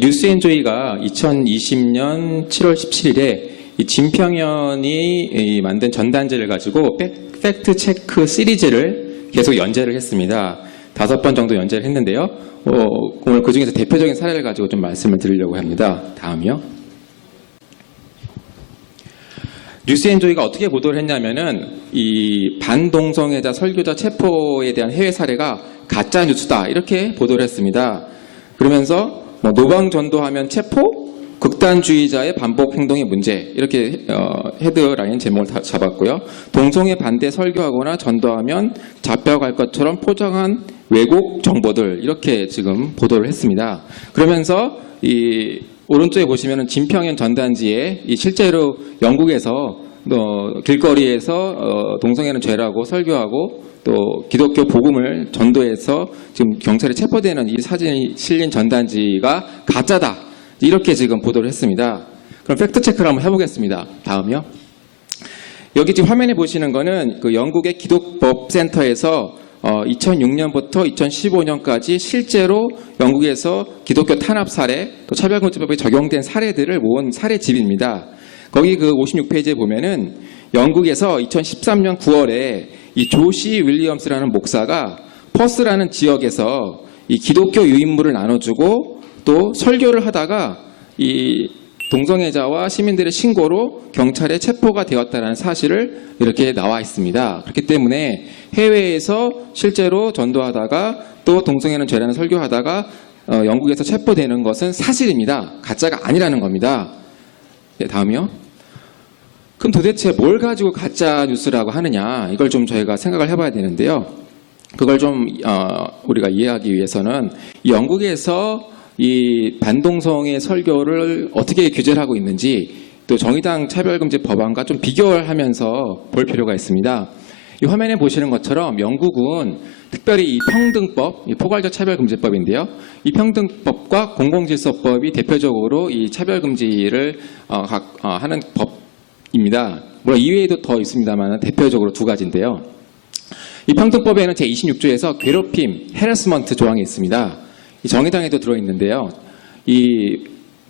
뉴스앤조이가 2020년 7월 17일에 이 진평현이 만든 전단지를 가지고 팩트 체크 시리즈를 계속 연재를 했습니다. 5번 정도 연재를 했는데요. 오늘 그 중에서 대표적인 사례를 가지고 좀 말씀을 드리려고 합니다. 다음이요. 뉴스앤조이가 어떻게 보도를 했냐면은 이 반동성애자 설교자 체포에 대한 해외 사례가 가짜 뉴스다 이렇게 보도를 했습니다. 그러면서 노방 전도하면 체포, 극단주의자의 반복 행동의 문제 이렇게 헤드라인 제목을 잡았고요. 동성애 반대 설교하거나 전도하면 잡혀갈 것처럼 포장한 왜곡 정보들 이렇게 지금 보도를 했습니다. 그러면서 이 오른쪽에 보시면은 진평현 전단지에 이 실제로 영국에서 길거리에서 동성애는 죄라고 설교하고 또 기독교 복음을 전도해서 지금 경찰에 체포되는 이 사진이 실린 전단지가 가짜다 이렇게 지금 보도를 했습니다. 그럼 팩트 체크를 한번 해보겠습니다. 다음이요. 여기 지금 화면에 보시는 거는 그 영국의 기독법센터에서 2006년부터 2015년까지 실제로 영국에서 기독교 탄압 사례, 또 차별금지법에 적용된 사례들을 모은 사례집입니다. 거기 그 56페이지에 보면은 영국에서 2013년 9월에 이 조시 윌리엄스라는 목사가 퍼스라는 지역에서 이 기독교 유인물을 나눠주고 또 설교를 하다가 이 동성애자와 시민들의 신고로 경찰에 체포가 되었다는 사실을 이렇게 나와 있습니다. 그렇기 때문에 해외에서 실제로 전도하다가 또 동성애는 죄라는 설교하다가 영국에서 체포되는 것은 사실입니다. 가짜가 아니라는 겁니다. 네, 다음이요. 그럼 도대체 뭘 가지고 가짜 뉴스라고 하느냐 이걸 좀 저희가 생각을 해봐야 되는데요. 그걸 좀 우리가 이해하기 위해서는 이 영국에서 이 반동성애 설교를 어떻게 규제를 하고 있는지 또 정의당 차별금지 법안과 좀 비교를 하면서 볼 필요가 있습니다. 이 화면에 보시는 것처럼 영국은 특별히 이 평등법, 이 포괄적 차별금지법인데요. 이 평등법과 공공질서법이 대표적으로 이 차별금지를 하는 법입니다. 물론 이외에도 더 있습니다만 대표적으로 두 가지인데요. 이 평등법에는 제26조에서 괴롭힘, 헤러스먼트 조항이 있습니다. 이 정의당에도 들어있는데요. 이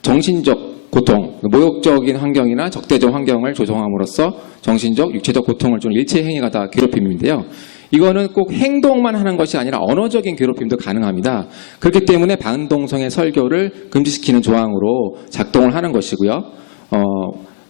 정신적 고통, 모욕적인 환경이나 적대적 환경을 조성함으로써 정신적, 육체적 고통을 주는 일체 행위가 다 괴롭힘인데요. 이거는 꼭 행동만 하는 것이 아니라 언어적인 괴롭힘도 가능합니다. 그렇기 때문에 반동성애 설교를 금지시키는 조항으로 작동을 하는 것이고요.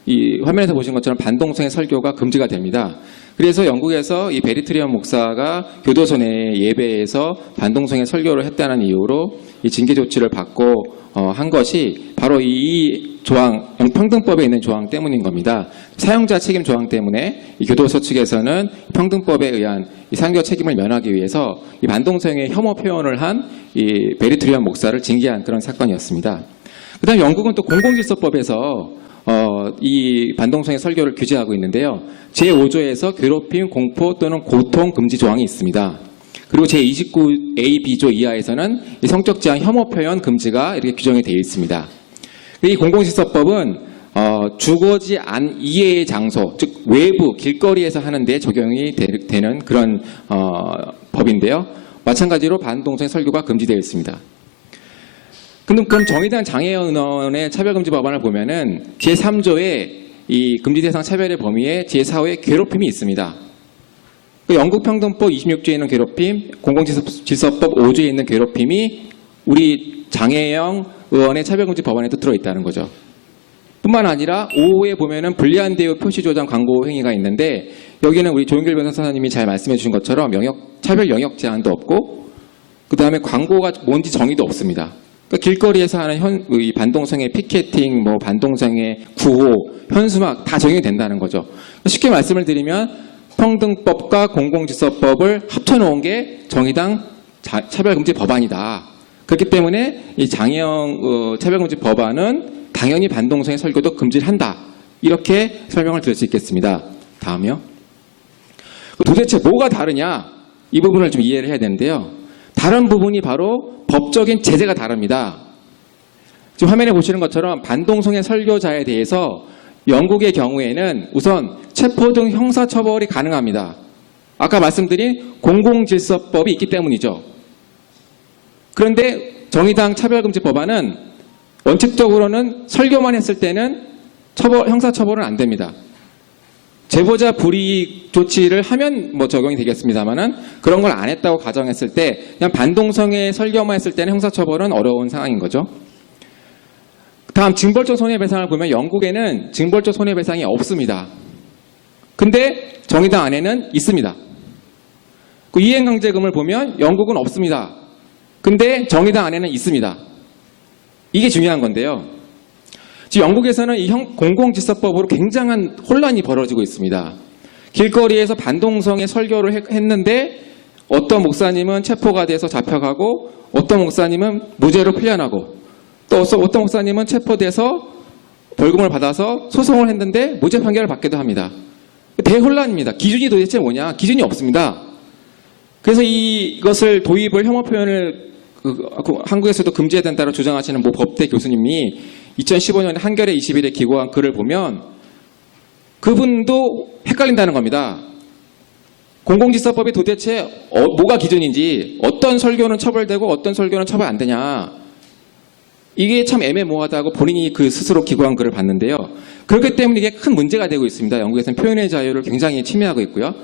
이 화면에서 보신 것처럼 반동성애 설교가 금지가 됩니다. 그래서 영국에서 이 베리트리언 목사가 교도소 내 예배에서 반동성애 설교를 했다는 이유로 이 징계 조치를 받고 한 것이 바로 이 조항, 평등법에 있는 조항 때문인 겁니다. 사용자 책임 조항 때문에 이 교도소 측에서는 평등법에 의한 이 상교 책임을 면하기 위해서 이 반동성애 혐오 표현을 한 이 베리트리언 목사를 징계한 그런 사건이었습니다. 그다음 영국은 또 공공질서법에서 이 반동성애 설교를 규제하고 있는데요. 제5조에서 괴롭힘, 공포 또는 고통 금지 조항이 있습니다. 그리고 제29A, B조 이하에서는 이 성적 지향 혐오 표현 금지가 이렇게 규정이 되어 있습니다. 이 공공질서법은 주거지 안 이외의 장소, 즉 외부 길거리에서 하는 데 적용이 되는 그런 법인데요. 마찬가지로 반동성애 설교가 금지되어 있습니다. 그럼 정의당 장혜연 의원의 차별금지 법안을 보면은 제3조에 이 금지 대상 차별의 범위에 제4호에 괴롭힘이 있습니다. 영국 평등법 26조에 있는 괴롭힘, 공공질서법 5조에 있는 괴롭힘이 우리 장혜영 의원의 차별금지 법안에도 들어있다는 거죠. 뿐만 아니라 5호에 보면은 불리한 대우 표시 조장 광고 행위가 있는데 여기는 우리 조영길 변호사님이 잘 말씀해 주신 것처럼 차별 영역 제한도 없고 그 다음에 광고가 뭔지 정의도 없습니다. 그러니까 길거리에서 하는 이 반동성애 피켓팅, 반동성애 구호, 현수막 다 적용이 된다는 거죠. 쉽게 말씀을 드리면 평등법과 공공질서법을 합쳐놓은 게 정의당 차별금지 법안이다. 그렇기 때문에 이 장혜영 차별금지 법안은 당연히 반동성애 설교도 금지를 한다. 이렇게 설명을 드릴 수 있겠습니다. 다음이요. 도대체 뭐가 다르냐? 이 부분을 좀 이해를 해야 되는데요. 다른 부분이 바로 법적인 제재가 다릅니다. 지금 화면에 보시는 것처럼 반동성애 설교자에 대해서 영국의 경우에는 우선 체포 등 형사처벌이 가능합니다. 아까 말씀드린 공공질서법이 있기 때문이죠. 그런데 정의당 차별금지 법안은 원칙적으로는 설교만 했을 때는 형사처벌은 안 됩니다. 제보자 불이익 조치를 하면 뭐 적용이 되겠습니다만은 그런 걸 안 했다고 가정했을 때 그냥 반동성의 설교만 했을 때는 형사처벌은 어려운 상황인 거죠. 다음 징벌적 손해배상을 보면 영국에는 징벌적 손해배상이 없습니다. 근데 정의당 안에는 있습니다. 그 이행강제금을 보면 영국은 없습니다. 근데 정의당 안에는 있습니다. 이게 중요한 건데요. 지금 영국에서는 이 공공질서법으로 굉장한 혼란이 벌어지고 있습니다. 길거리에서 반동성의 설교를 했는데 어떤 목사님은 체포가 돼서 잡혀가고 어떤 목사님은 무죄로 풀려나고 또 어떤 목사님은 체포돼서 벌금을 받아서 소송을 했는데 무죄 판결을 받기도 합니다. 대혼란입니다. 기준이 도대체 뭐냐? 기준이 없습니다. 그래서 이것을 도입을 혐오 표현을 한국에서도 금지해야 된다고 주장하시는 모 법대 교수님이 2015년에 한겨레 21에 기고한 글을 보면 그분도 헷갈린다는 겁니다. 공공질서법이 도대체 뭐가 기준인지 어떤 설교는 처벌되고 어떤 설교는 처벌 안 되냐. 이게 참 애매모호하다고 본인이 그 스스로 기고한 글을 봤는데요. 그렇기 때문에 이게 큰 문제가 되고 있습니다. 영국에서는 표현의 자유를 굉장히 침해하고 있고요.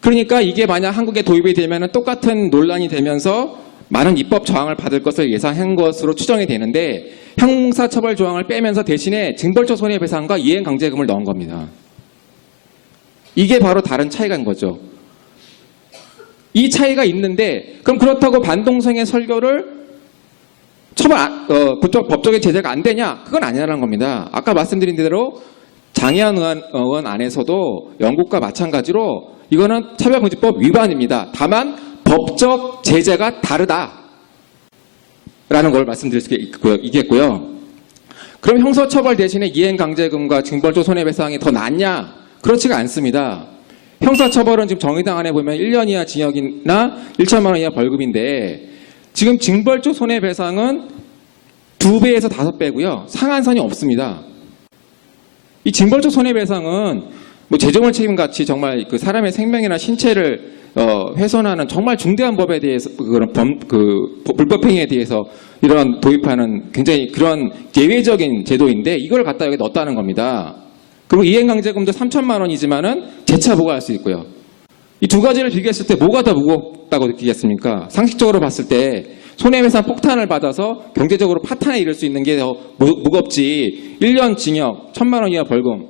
그러니까 이게 만약 한국에 도입이 되면 똑같은 논란이 되면서 많은 입법 저항을 받을 것을 예상한 것으로 추정이 되는데 형사처벌 조항을 빼면서 대신에 징벌적 손해배상과 이행강제금을 넣은 겁니다. 이게 바로 다른 차이가 거죠. 이 차이가 있는데 그럼 그렇다고 반동성의 설교를 법적인 제재가 안 되냐? 그건 아니라는 겁니다. 아까 말씀드린 대로 장혜연 의원 안에서도 영국과 마찬가지로 이거는 차별금지법 위반입니다. 다만 법적 제재가 다르다라는 걸 말씀드릴 수 있겠고요. 그럼 형사처벌 대신에 이행강제금과 징벌적 손해배상이 더 낫냐? 그렇지가 않습니다. 형사처벌은 지금 정의당 안에 보면 1년 이하 징역이나 1천만 원 이하 벌금인데 지금 징벌적 손해배상은 2배에서 5배고요. 상한선이 없습니다. 이 징벌적 손해배상은 뭐 재정을 책임같이 정말 그 사람의 생명이나 신체를 훼손하는 정말 중대한 법에 대해서 그런 불법행위에 대해서 이런 도입하는 굉장히 그런 예외적인 제도인데 이걸 갖다 여기 넣었다는 겁니다. 그리고 이행강제금도 3천만 원이지만은 재차 부과할 수 있고요. 이 두 가지를 비교했을 때 뭐가 더 무겁다고 느끼겠습니까? 상식적으로 봤을 때 손해배상 폭탄을 받아서 경제적으로 파탄에 이를 수 있는 게 더 무겁지 1년 징역, 1,000만 원 이하 벌금.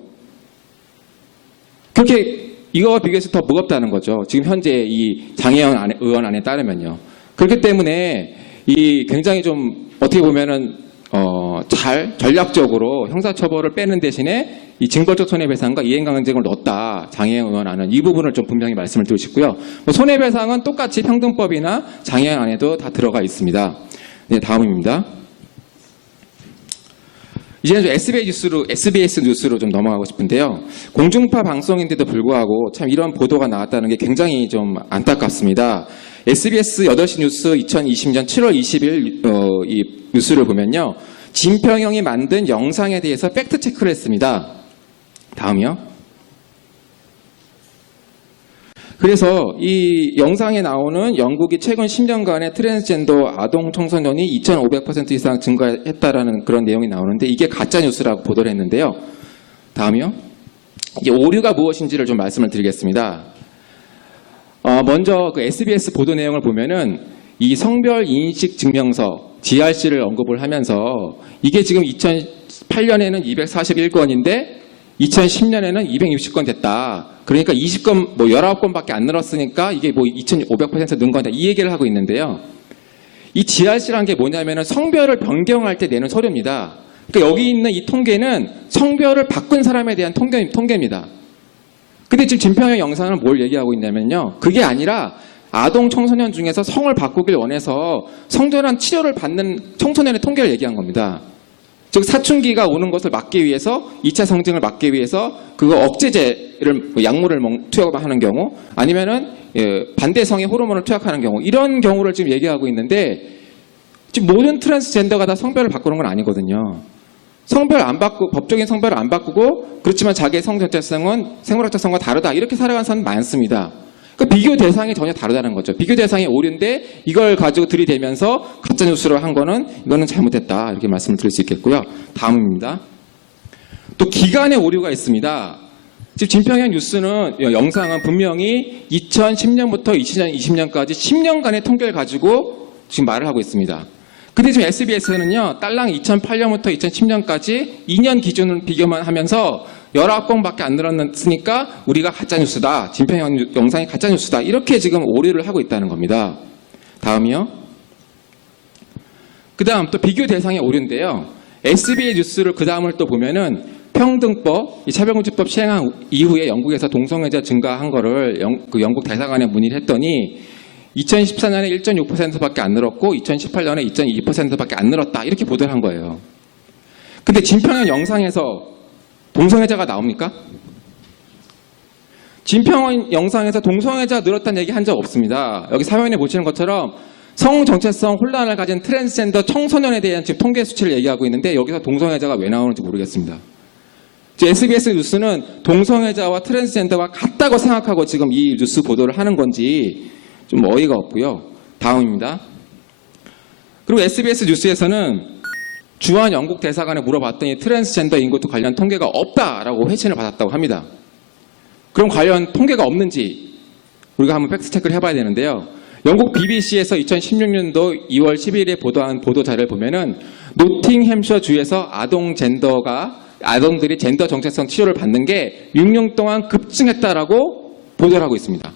그렇게 이거와 비교해서 더 무겁다는 거죠. 지금 현재 이 장혜연 의원 안에 따르면요. 그렇기 때문에 이 굉장히 좀 어떻게 보면은 잘 전략적으로 형사처벌을 빼는 대신에 이 징벌적 손해배상과 이행강제금을 넣었다. 장혜연 의원 안은 이 부분을 좀 분명히 말씀을 드리고 싶고요. 손해배상은 똑같이 평등법이나 장혜연 안에도 다 들어가 있습니다. 네, 다음입니다. 이제는 SBS 뉴스로 좀 넘어가고 싶은데요. 공중파 방송인데도 불구하고 참 이런 보도가 나왔다는 게 굉장히 좀 안타깝습니다. SBS 8시 뉴스 2020년 7월 20일 이 뉴스를 보면요. 진평형이 만든 영상에 대해서 팩트체크를 했습니다. 다음이요. 그래서 이 영상에 나오는 영국이 최근 10년간의 트랜스젠더 아동 청소년이 2,500% 이상 증가했다라는 그런 내용이 나오는데 이게 가짜뉴스라고 보도를 했는데요. 다음이요. 이제 오류가 무엇인지를 좀 말씀을 드리겠습니다. 먼저 그 SBS 보도 내용을 보면은 이 성별 인식 증명서 GRC를 언급을 하면서 이게 지금 2008년에는 241건인데 2010년에는 260건 됐다. 그러니까 20건, 19건밖에 안 늘었으니까 이게 2,500% 는 거다. 이 얘기를 하고 있는데요. 이 GRC라는 게 뭐냐면은 성별을 변경할 때 내는 서류입니다. 그러니까 여기 있는 이 통계는 성별을 바꾼 사람에 대한 통계입니다. 근데 지금 진평형 영상은 뭘 얘기하고 있냐면요. 그게 아니라 아동 청소년 중에서 성을 바꾸길 원해서 성전환 치료를 받는 청소년의 통계를 얘기한 겁니다. 즉 사춘기가 오는 것을 막기 위해서 2차 성징을 막기 위해서 그거 억제제를 약물을 투약하는 경우 아니면은 반대성의 호르몬을 투약하는 경우 이런 경우를 지금 얘기하고 있는데 지금 모든 트랜스젠더가 다 성별을 바꾸는 건 아니거든요. 법적인 성별을 안 바꾸고 그렇지만 자기의 성 정체성은 생물학적 성과 다르다 이렇게 살아가는 사람 많습니다. 그 비교 대상이 전혀 다르다는 거죠. 비교 대상이 오류인데 이걸 가지고 들이대면서 가짜뉴스로 한 거는 이거는 잘못했다. 이렇게 말씀을 드릴 수 있겠고요. 다음입니다. 또 기간의 오류가 있습니다. 지금 진평형 뉴스는 영상은 분명히 2010년부터 2020년까지 10년간의 통계를 가지고 지금 말을 하고 있습니다. 근데 지금 SBS는요, 딸랑 2008년부터 2010년까지 2년 기준을 비교만 하면서 19건밖에 안 늘었으니까 우리가 가짜뉴스다. 진평형 영상이 가짜뉴스다. 이렇게 지금 오류를 하고 있다는 겁니다. 다음이요. 그 다음 또 비교 대상의 오류인데요. SBS 뉴스를 그 다음을 또 보면은 평등법, 이 차별금지법 시행한 이후에 영국에서 동성애자 증가한 거를 영국 대사관에 문의를 했더니 2014년에 1.6%밖에 안 늘었고 2018년에 2.2%밖에 안 늘었다. 이렇게 보도를 한 거예요. 근데 진평형 영상에서 동성애자가 나옵니까? 진평형 영상에서 동성애자 늘었다는 얘기 한 적 없습니다. 여기 사면에 보시는 것처럼 성정체성 혼란을 가진 트랜스젠더 청소년에 대한 지금 통계 수치를 얘기하고 있는데 여기서 동성애자가 왜 나오는지 모르겠습니다. SBS 뉴스는 동성애자와 트랜스젠더가 같다고 생각하고 지금 이 뉴스 보도를 하는 건지 좀 어이가 없고요. 다음입니다. 그리고 SBS 뉴스에서는 주한 영국 대사관에 물어봤더니 트랜스젠더 인구 관련 통계가 없다라고 회신을 받았다고 합니다. 그럼 관련 통계가 없는지 우리가 한번 팩트 체크를 해봐야 되는데요. 영국 BBC에서 2016년도 2월 10일에 보도한 보도 자료를 보면은 노팅햄셔 주에서 아동들이 젠더 정체성 치료를 받는 게 6년 동안 급증했다라고 보도를 하고 있습니다.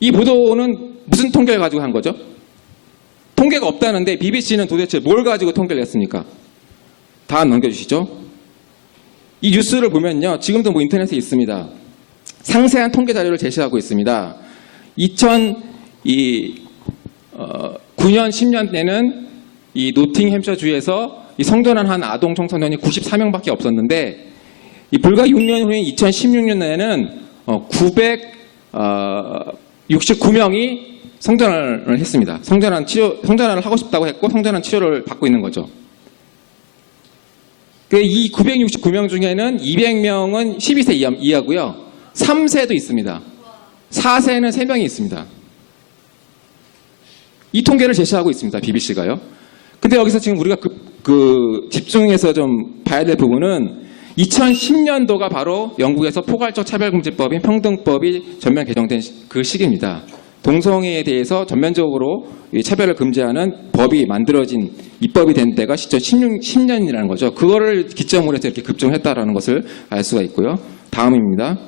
이 보도는 무슨 통계를 가지고 한 거죠? 통계가 없다는데 BBC는 도대체 뭘 가지고 통계를 냈습니까? 다음 넘겨주시죠. 이 뉴스를 보면요. 지금도 뭐 인터넷에 있습니다. 상세한 통계 자료를 제시하고 있습니다. 2009년, 10년에는 이 노팅햄셔 주에서 이 성전환한 아동 청소년이 94명밖에 없었는데 이 불과 6년 후인 2016년에는 969명이 성전환을 했습니다. 성전환을 하고 싶다고 했고 성전환 치료를 받고 있는 거죠. 이 969명 중에는 200명은 12세 이하고요. 3세도 있습니다. 4세는 3명이 있습니다. 이 통계를 제시하고 있습니다. BBC가요. 근데 여기서 지금 우리가 집중해서 좀 봐야 될 부분은 2010년도가 바로 영국에서 포괄적 차별금지법인 평등법이 전면 개정된 그 시기입니다. 동성애에 대해서 전면적으로 차별을 금지하는 법이 만들어진 입법이 된 때가 10년이라는 거죠. 그거를 기점으로 해서 이렇게 급증했다라는 것을 알 수가 있고요. 다음입니다.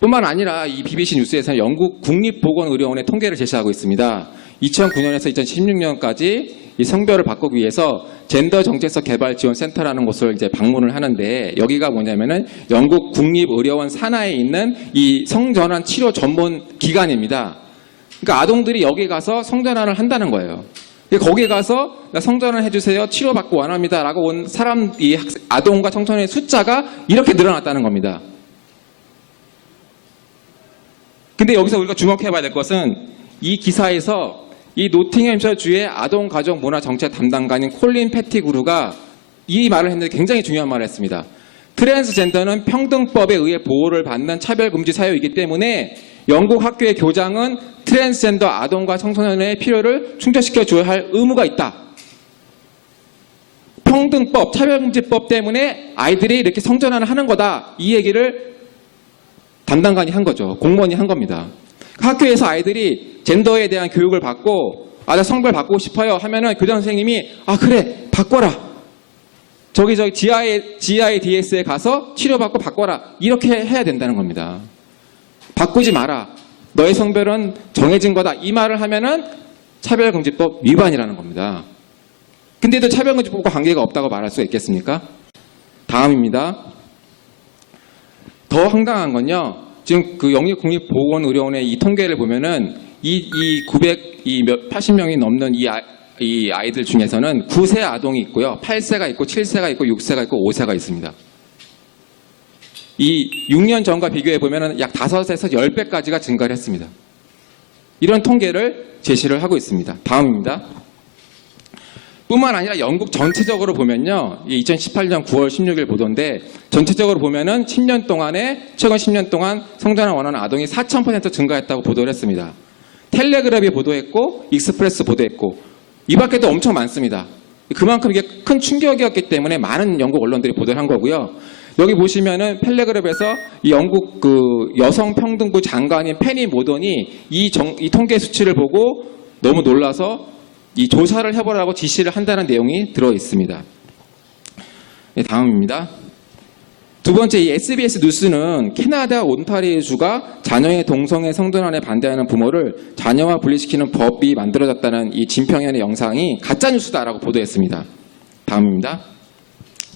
뿐만 아니라 이 BBC 뉴스에서는 영국 국립보건의료원의 통계를 제시하고 있습니다. 2009년에서 2016년까지 이 성별을 바꾸기 위해서 젠더 정체성 개발 지원 센터라는 곳을 이제 방문을 하는데 여기가 뭐냐면은 영국 국립의료원 산하에 있는 이 성전환 치료 전문 기관입니다. 그러니까 아동들이 여기 가서 성전환을 한다는 거예요. 거기 가서 성전환 해주세요. 치료받고 원합니다라고 온 사람, 이 아동과 청소년의 숫자가 이렇게 늘어났다는 겁니다. 근데 여기서 우리가 주목해봐야 될 것은 이 기사에서 이 노팅햄셔 주의 아동가족문화정책 담당관인 콜린 패티그루가 이 말을 했는데 굉장히 중요한 말을 했습니다. 트랜스젠더는 평등법에 의해 보호를 받는 차별금지 사유이기 때문에 영국 학교의 교장은 트랜스젠더 아동과 청소년의 필요를 충족시켜 줘야 할 의무가 있다. 평등법, 차별금지법 때문에 아이들이 이렇게 성전환을 하는 거다. 이 얘기를 담당관이 한 거죠. 공무원이 한 겁니다. 학교에서 아이들이 젠더에 대한 교육을 받고 나 성별 바꾸고 싶어요 하면은 교장 선생님이 그래 바꿔라. 저기 GIDS에 가서 치료받고 바꿔라. 이렇게 해야 된다는 겁니다. 바꾸지 마라. 너의 성별은 정해진 거다. 이 말을 하면은 차별금지법 위반이라는 겁니다. 근데도 차별금지법과 관계가 없다고 말할 수 있겠습니까? 다음입니다. 더 황당한 건요. 지금 그 영국국립보건의료원의 이 통계를 보면은 이 80명이 넘는 이 아이들 중에서는 9세 아동이 있고요. 8세가 있고 7세가 있고 6세가 있고 5세가 있습니다. 이 6년 전과 비교해 보면은 약 5에서 10배까지가 증가를 했습니다. 이런 통계를 제시를 하고 있습니다. 다음입니다. 뿐만 아니라 영국 전체적으로 보면요. 2018년 9월 16일 보도인데 전체적으로 보면은 10년 동안에 최근 10년 동안 성전환 원하는 아동이 4,000% 증가했다고 보도를 했습니다. 텔레그래프이 보도했고 익스프레스 보도했고 이 밖에도 엄청 많습니다. 그만큼 이게 큰 충격이었기 때문에 많은 영국 언론들이 보도를 한 거고요. 여기 보시면은 텔레그래프에서 이 영국 그 여성평등부 장관인 페니 모던이 이 통계 수치를 보고 너무 놀라서 이 조사를 해보라고 지시를 한다는 내용이 들어 있습니다. 네, 다음입니다. 두 번째, 이 SBS 뉴스는 캐나다 온타리오주가 자녀의 동성애 성전환에 반대하는 부모를 자녀와 분리시키는 법이 만들어졌다는 이 진평현의 영상이 가짜뉴스다라고 보도했습니다. 다음입니다.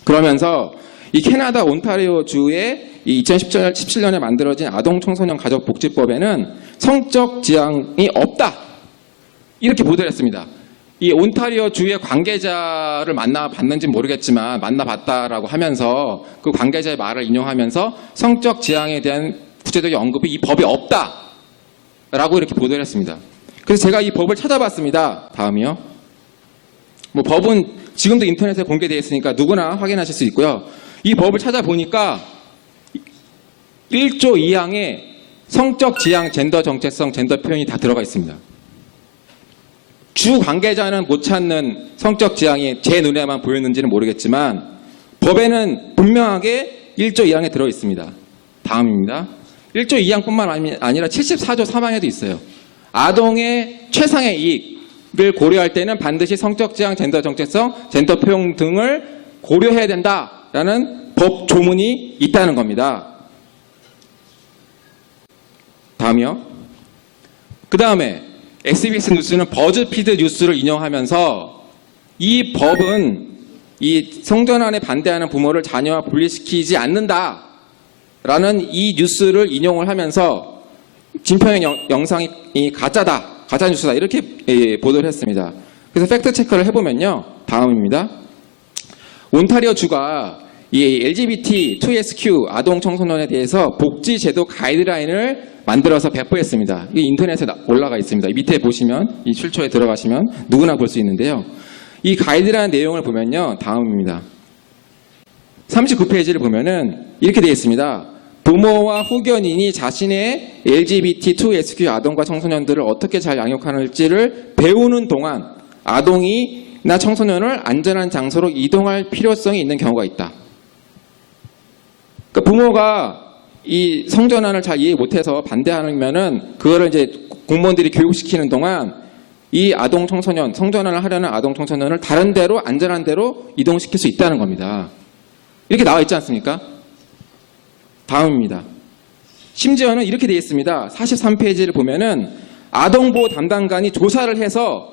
그러면서 이 캐나다 온타리오주의 2017년에 만들어진 아동 청소년 가족복지법에는 성적 지향이 없다. 이렇게 보도를 했습니다. 이 온타리오 주의 관계자를 만나봤는지 모르겠지만 만나봤다라고 하면서 그 관계자의 말을 인용하면서 성적 지향에 대한 구체적인 언급이 이 법에 없다라고 이렇게 보도를 했습니다. 그래서 제가 이 법을 찾아봤습니다. 다음이요. 뭐 법은 지금도 인터넷에 공개되어 있으니까 누구나 확인하실 수 있고요. 이 법을 찾아보니까 1조 2항에 성적 지향, 젠더 정체성, 젠더 표현이 다 들어가 있습니다. 주 관계자는 못 찾는 성적 지향이 제 눈에만 보였는지는 모르겠지만 법에는 분명하게 1조 2항에 들어 있습니다. 다음입니다. 1조 2항뿐만 아니라 74조 3항에도 있어요. 아동의 최상의 이익을 고려할 때는 반드시 성적 지향, 젠더 정체성, 젠더 표현 등을 고려해야 된다라는 법 조문이 있다는 겁니다. 다음이요. 그 다음에 SBS 뉴스는 버즈피드 뉴스를 인용하면서 이 법은 이 성전환에 반대하는 부모를 자녀와 분리시키지 않는다라는 이 뉴스를 인용을 하면서 진평의 영상이 가짜다, 가짜뉴스다 이렇게 보도를 했습니다. 그래서 팩트체크를 해보면요. 다음입니다. 온타리오 주가 이 LGBT2SQ 아동 청소년에 대해서 복지제도 가이드라인을 만들어서 배포했습니다. 이게 인터넷에 올라가 있습니다. 밑에 보시면 이 출처에 들어가시면 누구나 볼 수 있는데요. 이 가이드라인 내용을 보면요. 다음입니다. 39페이지를 보면은 이렇게 되어 있습니다. 부모와 후견인이 자신의 LGBT2SQ 아동과 청소년들을 어떻게 잘 양육하는지를 배우는 동안 아동이나 청소년을 안전한 장소로 이동할 필요성이 있는 경우가 있다. 그러니까 부모가 이 성전환을 잘 이해 못해서 반대하면은 그거를 이제 공무원들이 교육시키는 동안 이 아동 청소년, 성전환을 하려는 아동 청소년을 다른 데로 안전한 데로 이동시킬 수 있다는 겁니다. 이렇게 나와 있지 않습니까? 다음입니다. 심지어는 이렇게 되어 있습니다. 43페이지를 보면은 아동보호 담당관이 조사를 해서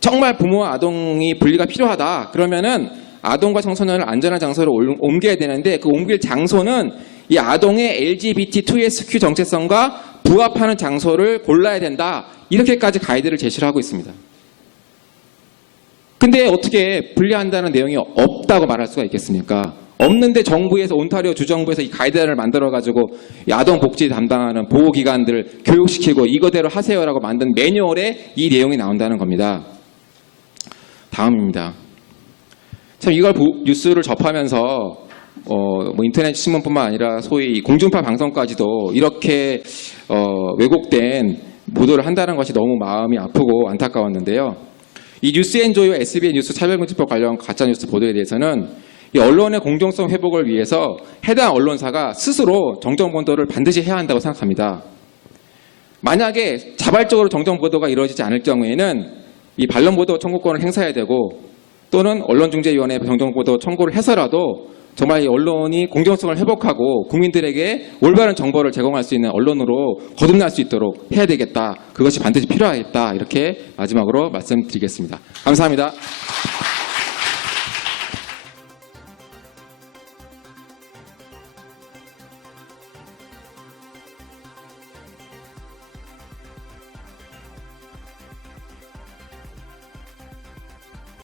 정말 부모와 아동이 분리가 필요하다. 그러면은 아동과 청소년을 안전한 장소로 옮겨야 되는데 그 옮길 장소는 이 아동의 LGBT2SQ 정체성과 부합하는 장소를 골라야 된다. 이렇게까지 가이드를 제시를 하고 있습니다. 근데 어떻게 분리한다는 내용이 없다고 말할 수가 있겠습니까? 없는데 정부에서 온타리오 주정부에서 이 가이드라인을 만들어가지고 이 아동 복지 담당하는 보호기관들을 교육시키고 이거대로 하세요라고 만든 매뉴얼에 이 내용이 나온다는 겁니다. 다음입니다. 참 이걸 뉴스를 접하면서 뭐 인터넷 신문뿐만 아니라 소위 공중파 방송까지도 이렇게 왜곡된 보도를 한다는 것이 너무 마음이 아프고 안타까웠는데요. 이 뉴스앤조이와 SBS 뉴스 차별금지법 관련 가짜뉴스 보도에 대해서는 이 언론의 공정성 회복을 위해서 해당 언론사가 스스로 정정보도를 반드시 해야 한다고 생각합니다. 만약에 자발적으로 정정보도가 이루어지지 않을 경우에는 이 반론보도 청구권을 행사해야 되고 또는 언론중재위원회에 정정보도 청구를 해서라도 정말 이 언론이 공정성을 회복하고 국민들에게 올바른 정보를 제공할 수 있는 언론으로 거듭날 수 있도록 해야 되겠다. 그것이 반드시 필요하겠다. 이렇게 마지막으로 말씀드리겠습니다. 감사합니다.